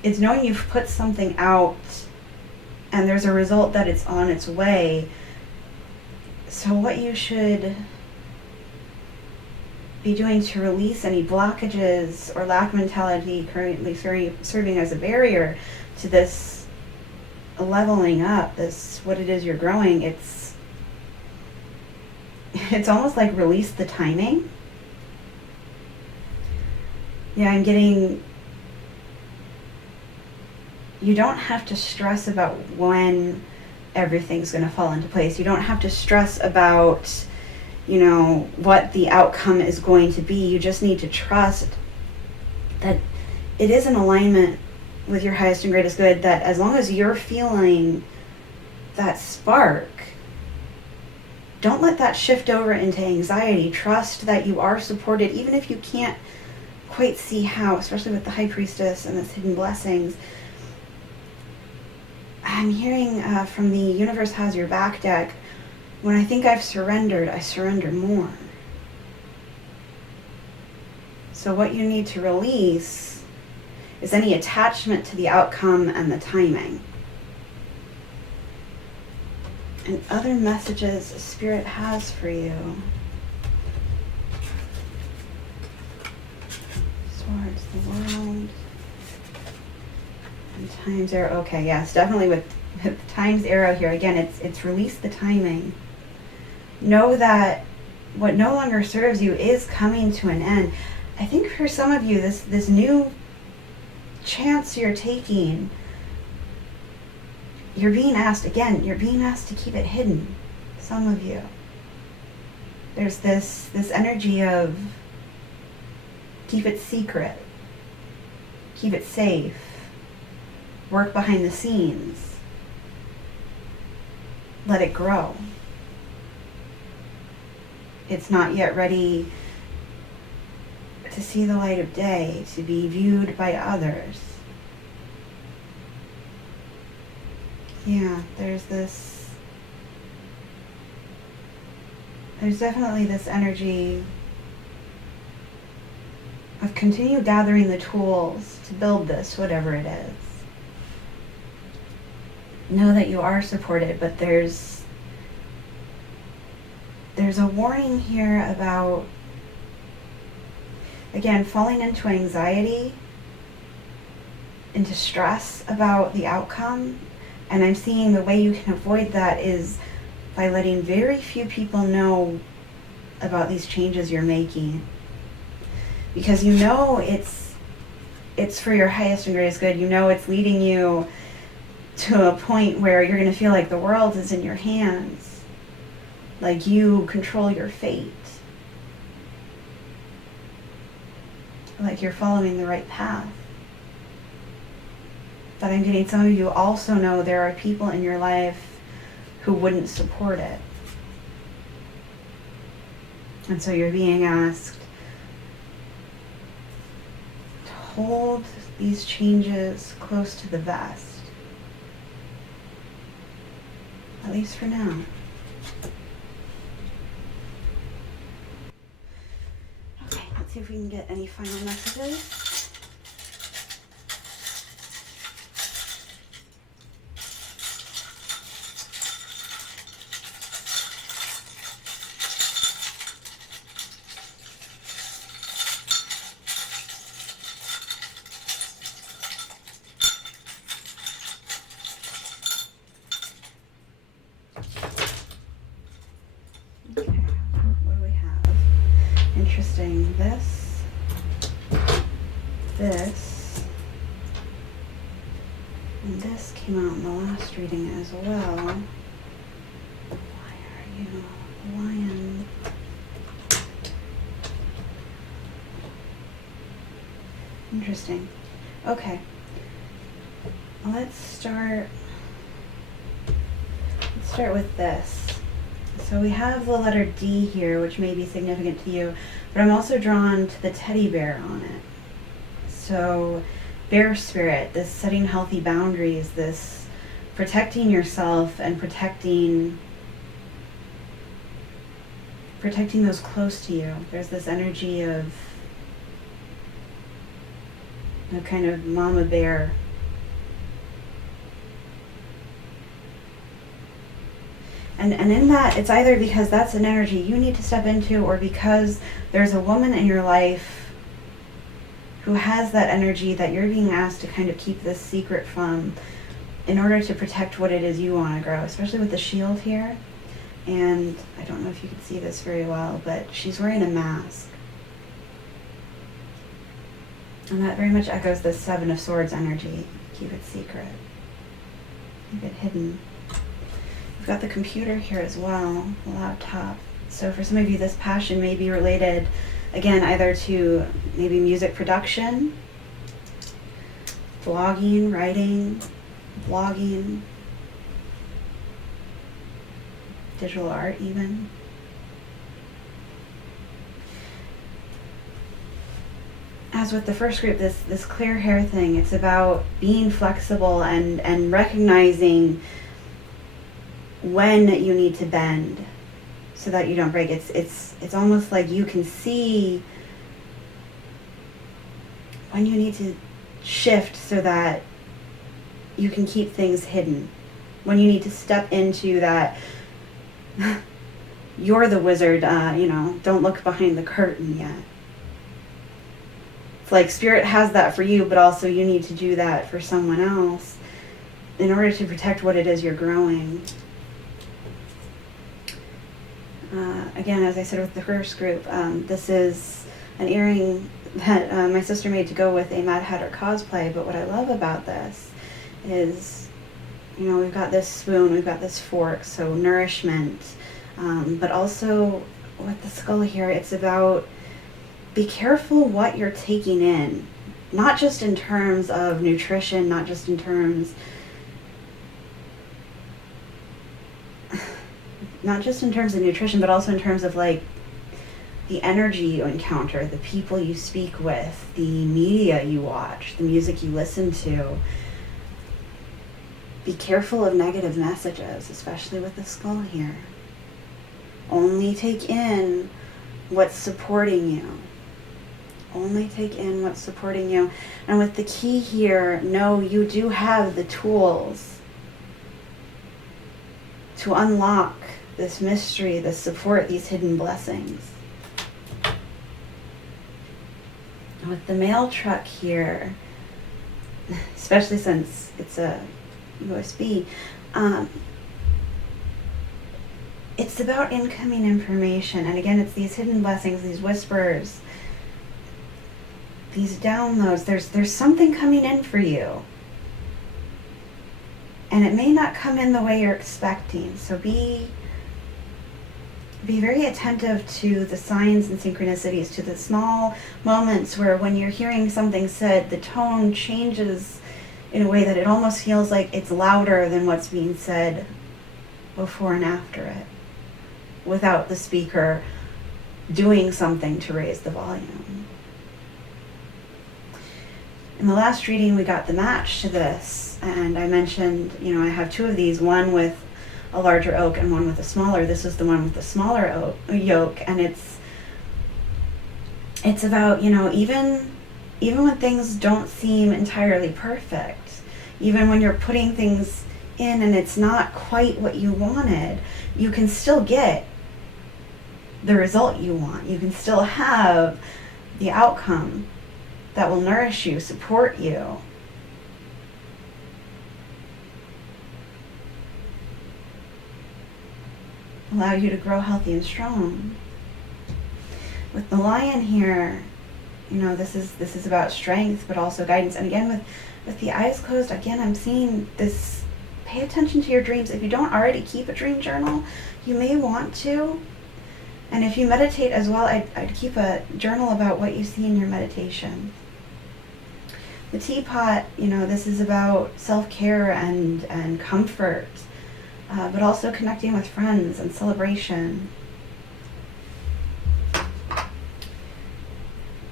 It's knowing you've put something out and there's a result that it's on its way. So what you should be doing to release any blockages or lack mentality currently serving as a barrier to this leveling up, this what it is you're growing, it's almost like release the timing. Yeah, I'm getting, you don't have to stress about when everything's going to fall into place. You don't have to stress about, you know, what the outcome is going to be. You just need to trust that it is in alignment with your highest and greatest good, that as long as you're feeling that spark, don't let that shift over into anxiety. Trust that you are supported, even if you can't quite see how, especially with the High Priestess and its hidden blessings. I'm hearing from the Universe Has Your Back deck, when I think I've surrendered, I surrender more. So what you need to release is any attachment to the outcome and the timing. And other messages Spirit has for you. Swords, the World. And Times Arrow. Okay, yes, definitely with Times Arrow here. Again, it's release the timing. Know that what no longer serves you is coming to an end. I think for some of you, this new chance you're taking, you're being asked to keep it hidden. Some of you. There's this energy of keep it secret, keep it safe, work behind the scenes, let it grow. It's not yet ready to see the light of day, to be viewed by others. Yeah, there's definitely this energy of continue gathering the tools to build this, whatever it is. Know that you are supported, but there's a warning here about, again, falling into anxiety, into stress about the outcome. And I'm seeing the way you can avoid that is by letting very few people know about these changes you're making. Because you know it's for your highest and greatest good. You know it's leading you to a point where you're going to feel like the world is in your hands. Like you control your fate. Like you're following the right path. But I'm getting some of you also know there are people in your life who wouldn't support it. And so you're being asked to hold these changes close to the vest. At least for now. Okay, let's see if we can get any final messages. Interesting. This, and this came out in the last reading as well. Why are you lion? Interesting. Okay. Let's start with this. So we have the letter D here, which may be significant to you, but I'm also drawn to the teddy bear on it. So bear spirit, this setting healthy boundaries, this protecting yourself and protecting protecting those close to you. There's this energy of a kind of mama bear. And in that, it's either because that's an energy you need to step into, or because there's a woman in your life who has that energy that you're being asked to kind of keep this secret from, in order to protect what it is you want to grow, especially with the shield here. And I don't know if you can see this very well, but she's wearing a mask. And that very much echoes the Seven of Swords energy. Keep it secret. Keep it hidden. We've got the computer here as well, the laptop. So for some of you, this passion may be related, again, either to maybe music production, blogging, writing, blogging, digital art even. As with the first group, this clear hair thing, it's about being flexible and recognizing when you need to bend so that you don't break. It's almost like you can see when you need to shift so that you can keep things hidden. When you need to step into that, you're the wizard, don't look behind the curtain yet. It's like Spirit has that for you, but also you need to do that for someone else in order to protect what it is you're growing. Again, as I said with the first group, this is an earring that my sister made to go with a Mad Hatter cosplay, but what I love about this is, we've got this spoon, we've got this fork, so nourishment, but also with the skull here, it's about be careful what you're taking in, not just in terms of nutrition, not just in terms of nutrition, but also in terms of like the energy you encounter, the people you speak with, the media you watch, the music you listen to. Be careful of negative messages, especially with the skull here. Only take in what's supporting you. Only take in what's supporting you. And with the key here, know you do have the tools to unlock this mystery, this support, these hidden blessings. With the mail truck here, especially since it's a USB, it's about incoming information. And again, it's these hidden blessings, these whispers, these downloads. There's something coming in for you. And it may not come in the way you're expecting. So be very attentive to the signs and synchronicities, to the small moments where when you're hearing something said, the tone changes in a way that it almost feels like it's louder than what's being said before and after it, without the speaker doing something to raise the volume. In the last reading, we got the match to this, and I mentioned, I have two of these, one with a larger oak and one with a smaller. This is the one with the smaller yoke, and it's about, even when things don't seem entirely perfect, even when you're putting things in and it's not quite what you wanted, you can still get the result you want. You can still have the outcome that will nourish you, support you. Allow you to grow healthy and strong. With the lion here, this is about strength, but also guidance. And again, with the eyes closed, again, I'm seeing this, pay attention to your dreams. If you don't already keep a dream journal, you may want to. And if you meditate as well, I'd keep a journal about what you see in your meditation. The teapot, this is about self-care and comfort, but also connecting with friends and celebration.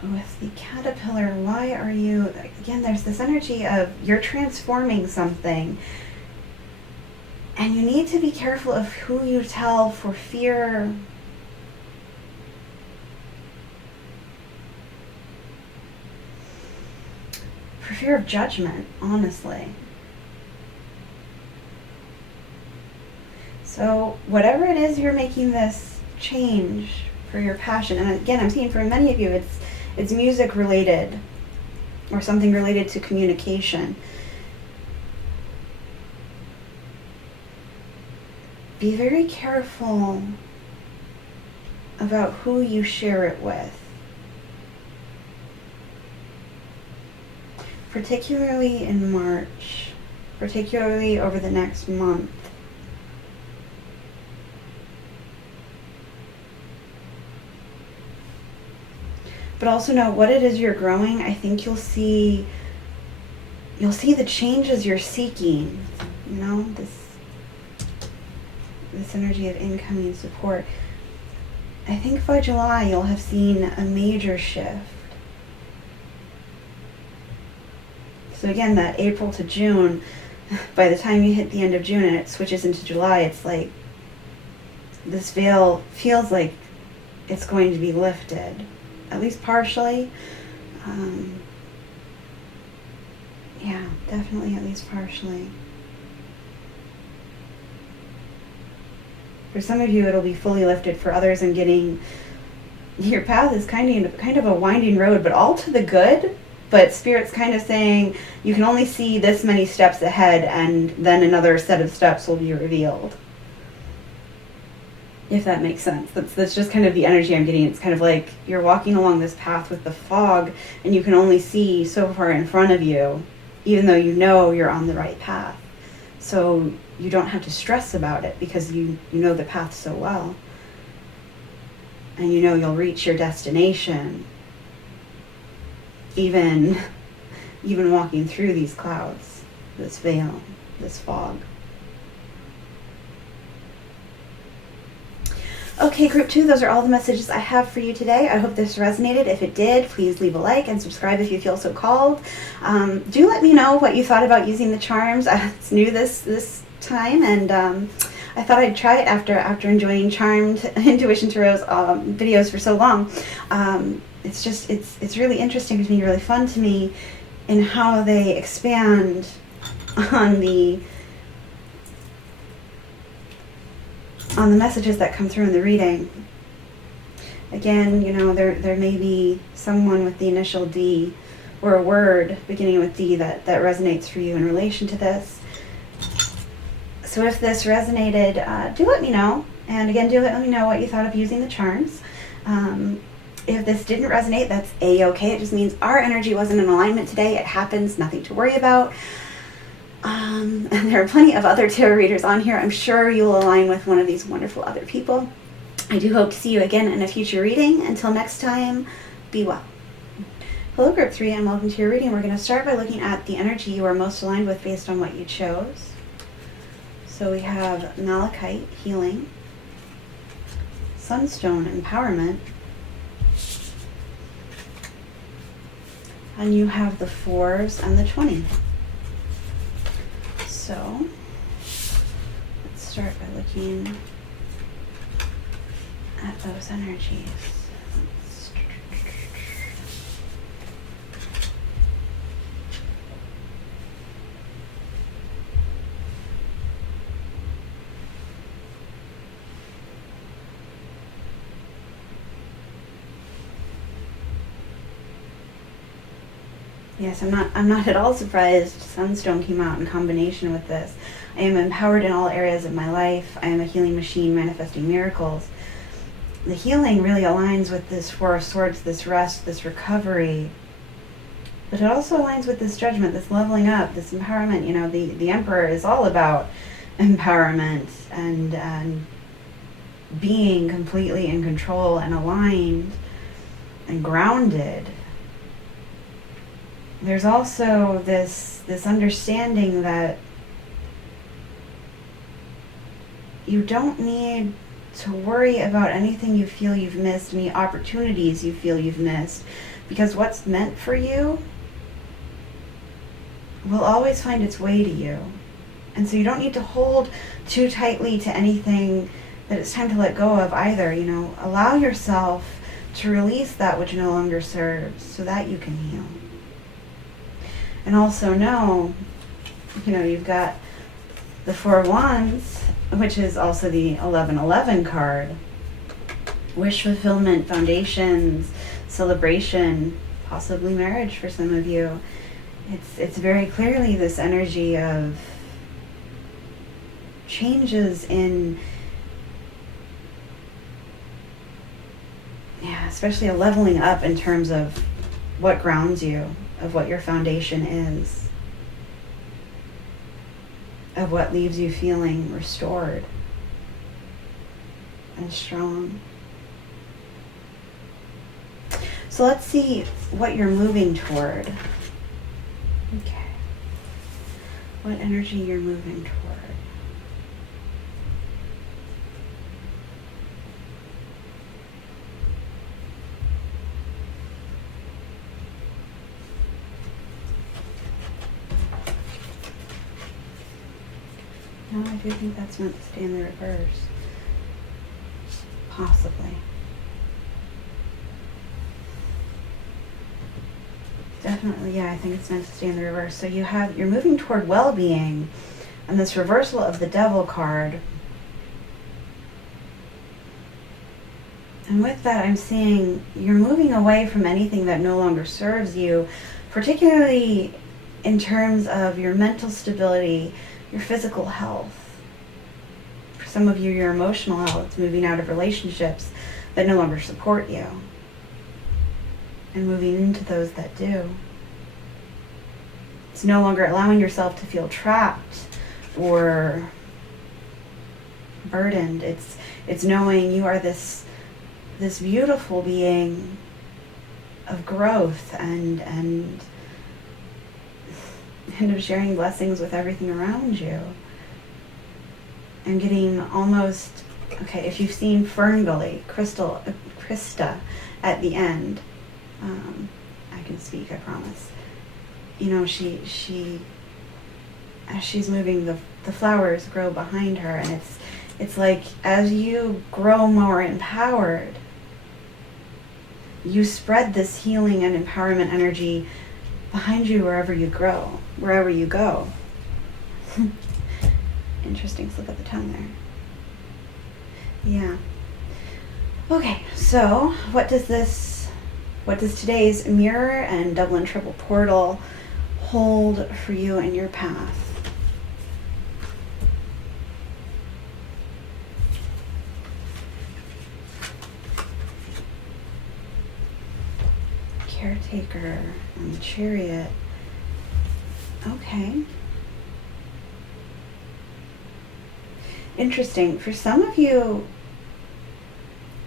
With the caterpillar, why are you, again, there's this energy of you're transforming something, and you need to be careful of who you tell for fear fear of judgment, honestly. So whatever it is you're making this change for your passion, and again, I'm seeing for many of you, it's music related or something related to communication. Be very careful about who you share it with. Particularly in March, particularly over the next month. But also know what it is you're growing. I think you'll see the changes you're seeking. You know, this energy of incoming support. I think by July you'll have seen a major shift. So again, that April to June, by the time you hit the end of June and it switches into July, it's like this veil feels like it's going to be lifted, at least partially. Yeah, definitely at least partially. For some of you, it'll be fully lifted. For others, and getting your path is kind of a winding road, but all to the good. But Spirit's kind of saying you can only see this many steps ahead, and then another set of steps will be revealed. If that makes sense. That's just kind of the energy I'm getting. It's kind of like you're walking along this path with the fog, and you can only see so far in front of you, even though you know you're on the right path. So you don't have to stress about it because you know the path so well. And you know you'll reach your destination even walking through these clouds, this veil, this fog. Okay, group 2, those are all the messages I have for you today. I hope this resonated. If it did, please leave a like and subscribe if you feel so called. Do let me know what you thought about using the charms. It's new this time, and I thought I'd try it after enjoying Charmed Intuition Tarot's videos for so long. It's really interesting to me, really fun to me, in how they expand on the messages that come through in the reading. Again, you know, there may be someone with the initial D or a word beginning with D that resonates for you in relation to this. So if this resonated, do let me know. And again, do let me know what you thought of using the charms. If this didn't resonate, that's A-okay. It just means our energy wasn't in alignment today. It happens, nothing to worry about. And there are plenty of other tarot readers on here. I'm sure you will align with one of these wonderful other people. I do hope to see you again in a future reading. Until next time, be well. Hello, Group 3, and welcome to your reading. We're going to start by looking at the energy you are most aligned with based on what you chose. So we have Malachite, Healing, Sunstone, Empowerment, and you have the 4s and the 20. So let's start by looking at those energies. Yes, I'm not at all surprised Sunstone came out in combination with this. I am empowered in all areas of my life. I am a healing machine manifesting miracles. The healing really aligns with this 4 of Swords, this rest, this recovery. But it also aligns with this judgment, this leveling up, this empowerment. You know, the Emperor is all about empowerment and being completely in control and aligned and grounded. There's also this understanding that you don't need to worry about anything you feel you've missed, any opportunities you feel you've missed, because what's meant for you will always find its way to you. And so you don't need to hold too tightly to anything that it's time to let go of either. You know, allow yourself to release that which no longer serves so that you can heal. And also know, you've got the Four of Wands, which is also the 1111 card. Wish fulfillment, foundations, celebration, possibly marriage for some of you. It's very clearly this energy of changes in, especially a leveling up in terms of what grounds you, of what your foundation is, of what leaves you feeling restored and strong. So let's see what you're moving toward. Okay. What energy you're moving toward. No, I do think that's meant to stay in the reverse. Possibly. Definitely, I think it's meant to stay in the reverse. So you're moving toward well-being, and this reversal of the Devil card. And with that, I'm seeing you're moving away from anything that no longer serves you, particularly in terms of your mental stability, your physical health. For some of you, your emotional health. It's moving out of relationships that no longer support you and moving into those that do. It's no longer allowing yourself to feel trapped or burdened. It's knowing you are this beautiful being of growth and of sharing blessings with everything around you. And getting almost, if you've seen Ferngully, Krista at the end, I can speak, I promise. She as she's moving, the flowers grow behind her, and it's like as you grow more empowered, you spread this healing and empowerment energy behind you wherever you go. Interesting slip of the tongue there. Yeah. Okay, so what does today's mirror and double and triple portal hold for you in your path? Caretaker and the Chariot. Okay. Interesting. For some of you,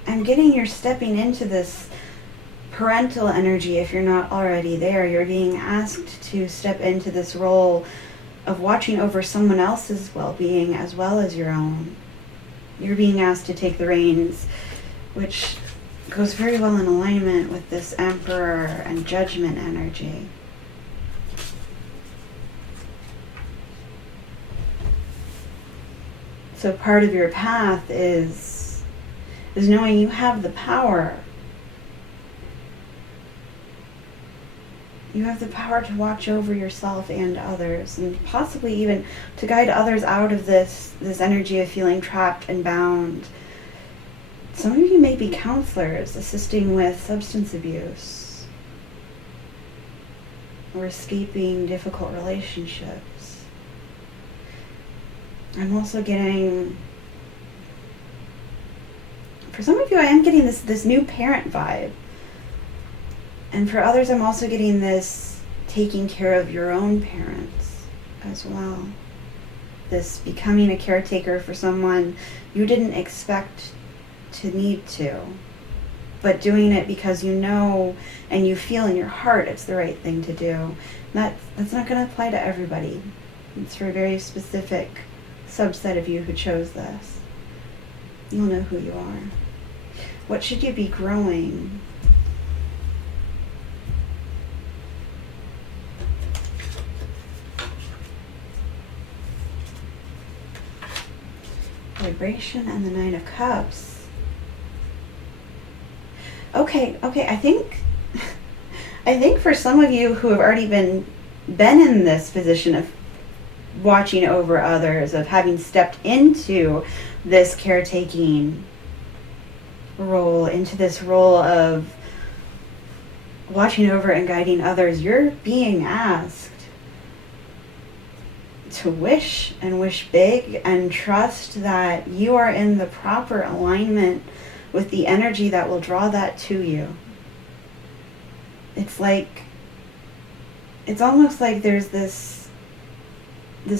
I'm getting you're stepping into this parental energy. If you're not already there, you're being asked to step into this role of watching over someone else's well-being as well as your own. You're being asked to take the reins, which goes very well in alignment with this Emperor and Judgment energy. So part of your path is knowing you have the power. You have the power to watch over yourself and others, and possibly even to guide others out of this energy of feeling trapped and bound. Some of you may be counselors assisting with substance abuse or escaping difficult relationships. I'm also getting, for some of you, I am getting this new parent vibe. And for others, I'm also getting this taking care of your own parents as well. This becoming a caretaker for someone you didn't expect to need to, but doing it because you know and you feel in your heart it's the right thing to do. That's not going to apply to everybody. It's for a very specific subset of you who chose this. You'll know who you are. What should you be growing? Vibration and the Nine of Cups. Okay, I think for some of you who have already been been in this position of watching over others, of having stepped into this caretaking role, into this role of watching over and guiding others, you're being asked to wish and wish big and trust that you are in the proper alignment with the energy that will draw that to you. It's almost like there's this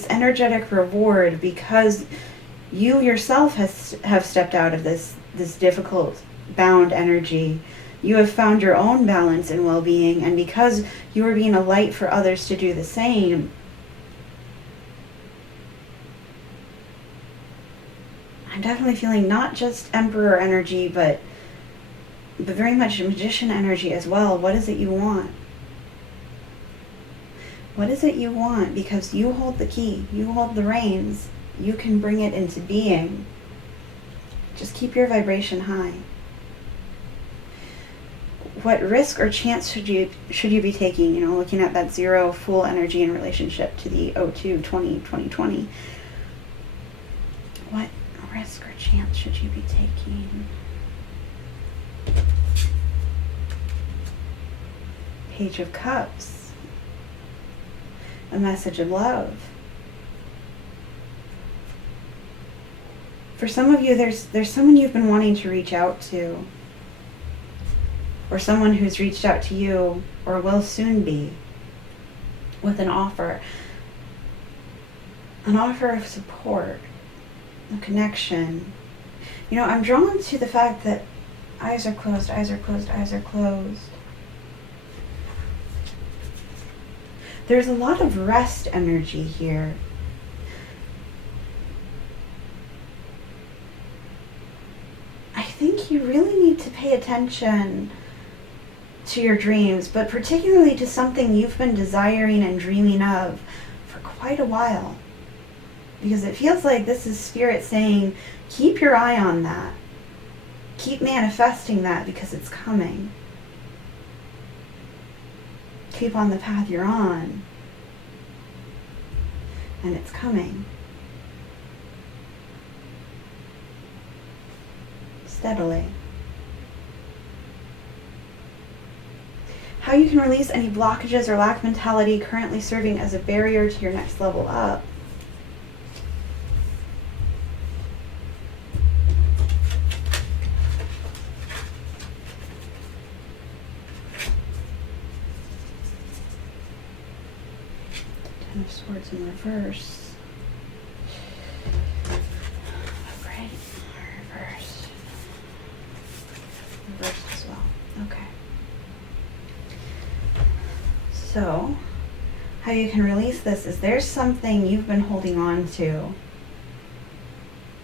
energetic reward because you yourself have stepped out of this difficult bound energy. You have found your own balance and well-being, and because you are being a light for others to do the same, I'm definitely feeling not just Emperor energy, but very much Magician energy as well. What is it you want? What is it you want? Because you hold the key. You hold the reins. You can bring it into being. Just keep your vibration high. What risk or chance should you be taking? You know, looking at that 0 full energy in relationship to the 02-20-2020. What risk or chance should you be taking? Page of Cups. A message of love. For some of you, there's someone you've been wanting to reach out to, or someone who's reached out to you or will soon be with an offer of support, a connection. You know, I'm drawn to the fact that eyes are closed, eyes are closed, eyes are closed. There's a lot of rest energy here. I think you really need to pay attention to your dreams, but particularly to something you've been desiring and dreaming of for quite a while. Because it feels like this is Spirit saying, keep your eye on that. Keep manifesting that because it's coming. Keep on the path you're on. And it's coming. Steadily. How you can release any blockages or lack mentality currently serving as a barrier to your next level up. Ten of Swords in reverse. Upright, reverse. Reverse as well. Okay. So, how you can release this is there's something you've been holding on to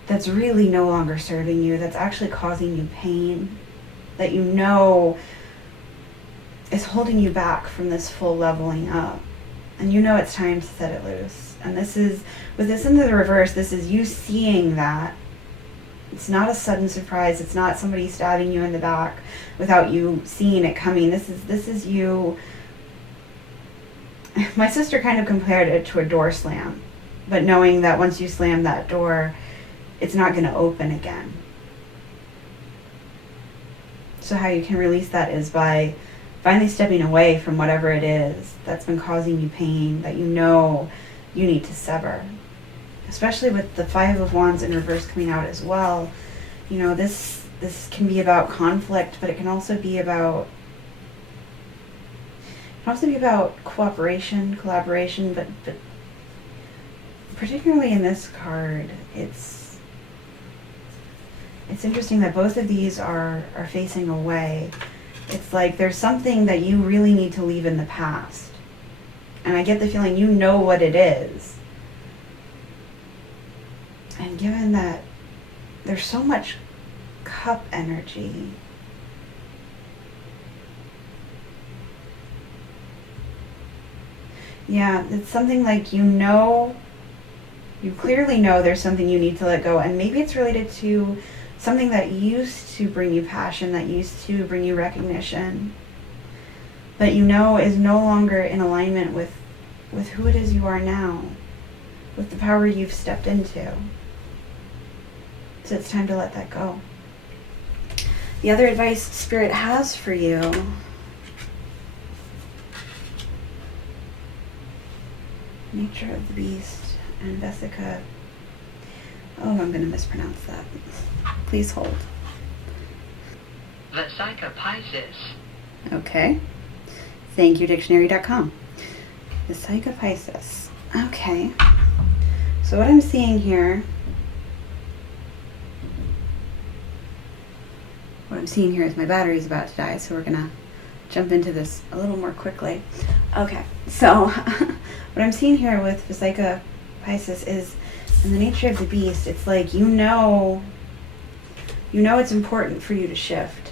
that's really no longer serving you, that's actually causing you pain, that you know is holding you back from this full leveling up. And you know it's time to set it loose. And this is, with this into the reverse, this is you seeing that. It's not a sudden surprise. It's not somebody stabbing you in the back without you seeing it coming. This is you. My sister kind of compared it to a door slam, but knowing that once you slam that door, it's not going to open again. So how you can release that is by finally stepping away from whatever it is that's been causing you pain, that you know you need to sever. Especially with the Five of Wands in reverse coming out as well. You know, this can be about conflict, but it can also be about cooperation, collaboration, but particularly in this card, it's interesting that both of these are facing away. It's like there's something that you really need to leave in the past. And I get the feeling you know what it is. And given that there's so much cup energy, yeah, it's something like you clearly know there's something you need to let go. And maybe it's related to something that used to bring you passion, that used to bring you recognition, but you know is no longer in alignment with with who it is you are now, with the power you've stepped into. So it's time to let that go. The other advice Spirit has for you Nature of the Beast and Vesica. Oh, I'm going to mispronounce that. Please hold. Vesica Pisces. Okay. Thank you, dictionary.com. Vesica Pisces. Okay. So what I'm seeing here, is my battery's about to die, so we're going to jump into this a little more quickly. Okay, so what I'm seeing here with Vesica Pisces is, in the nature of the beast, it's like you know it's important for you to shift.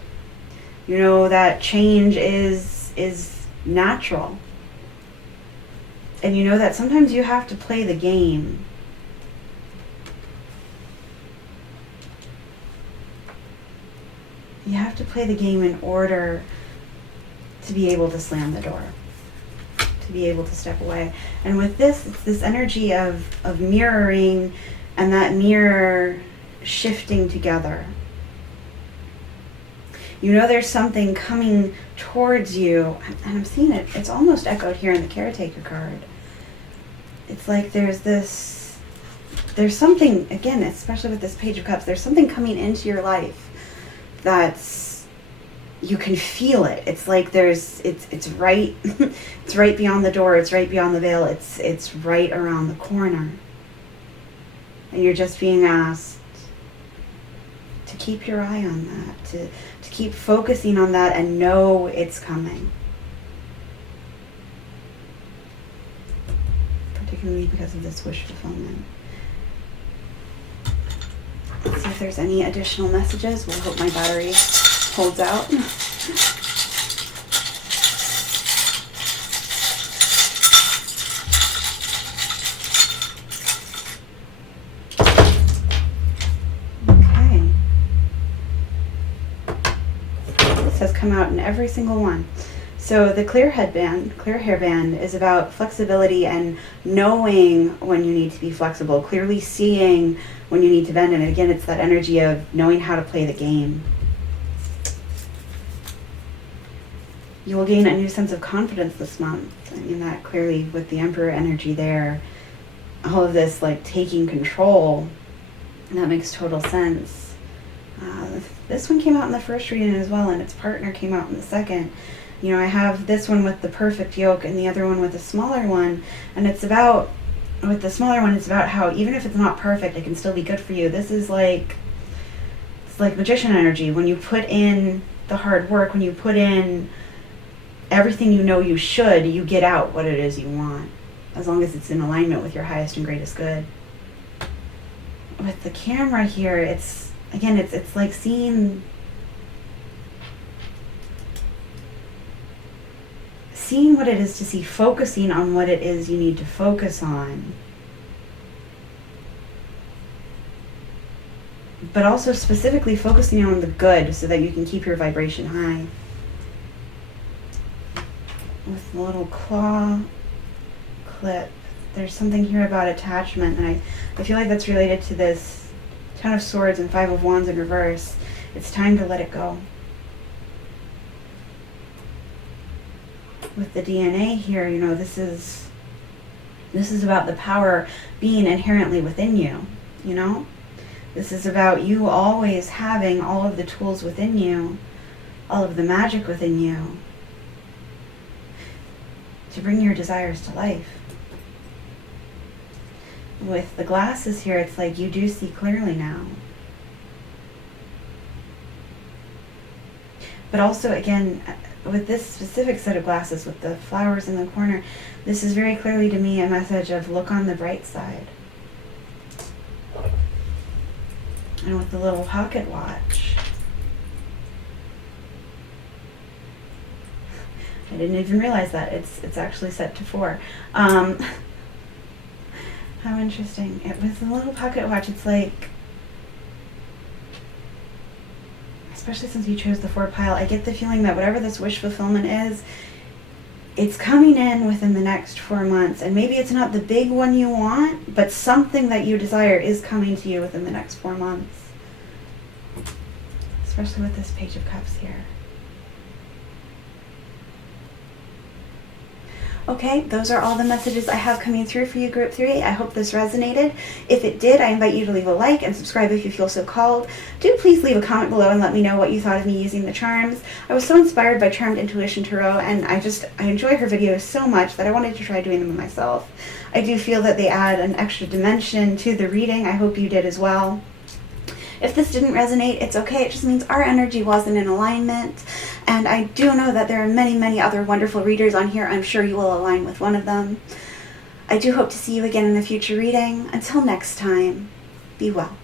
You know that change is natural. And you know that sometimes you have to play the game. You have to play the game in order to be able to slam the door, to be able to step away. And with this, it's this energy of mirroring, and that mirror shifting together. You know there's something coming towards you, and I'm seeing it, it's almost echoed here in the Caretaker card. It's like there's something, again, especially with this Page of Cups, there's something coming into your life that's, you can feel it. It's like it's right, it's right beyond the door, it's right beyond the veil, it's right around the corner. And you're just being asked to keep your eye on that, to keep focusing on that and know it's coming. Particularly because of this wish fulfillment. Let's see if there's any additional messages. We'll hope my battery holds out. Okay. This has come out in every single one. So the clear hairband is about flexibility and knowing when you need to be flexible, clearly seeing when you need to bend. And again, it's that energy of knowing how to play the game. You will gain a new sense of confidence this month. I mean, that clearly with the Emperor energy there, all of this like taking control, and that makes total sense. This one came out in the first reading as well, and its partner came out in the second. You know, I have this one with the perfect yoke and the other one with a smaller one. And it's about, with the smaller one, it's about how even if it's not perfect, it can still be good for you. This is like, it's like magician energy. When you put in the hard work, when you put in everything you know you should, you get out what it is you want. As long as it's in alignment with your highest and greatest good. With the camera here, it's, again, it's like seeing what it is to see, focusing on what it is you need to focus on. But also specifically focusing on the good so that you can keep your vibration high. With the little claw clip, there's something here about attachment, and I feel like that's related to this Ten of Swords and Five of Wands in reverse. It's time to let it go. With the DNA here, you know, this is about the power being inherently within you, you know? This is about you always having all of the tools within you, all of the magic within you, to bring your desires to life. With the glasses here, it's like you do see clearly now. But also, again, with this specific set of glasses with the flowers in the corner, this is very clearly to me a message of look on the bright side. And with the little pocket watch, I didn't even realize that it's actually set to 4. How interesting. With the little pocket watch, it's like, especially since you chose the 4 pile, I get the feeling that whatever this wish fulfillment is, It's coming in within the next 4 months, and maybe it's not the big one you want, but something that you desire is coming to you within the next 4 months. Especially with this Page of Cups here. Okay, those are all the messages I have coming through for you, Group 3. I hope this resonated. If it did, I invite you to leave a like and subscribe if you feel so called. Do please leave a comment below and let me know what you thought of me using the charms. I was so inspired by Charmed Intuition Tarot, and I enjoy her videos so much that I wanted to try doing them myself. I do feel that they add an extra dimension to the reading. I hope you did as well. If this didn't resonate, it's okay. It just means our energy wasn't in alignment. And I do know that there are many, many other wonderful readers on here. I'm sure you will align with one of them. I do hope to see you again in a future reading. Until next time, be well.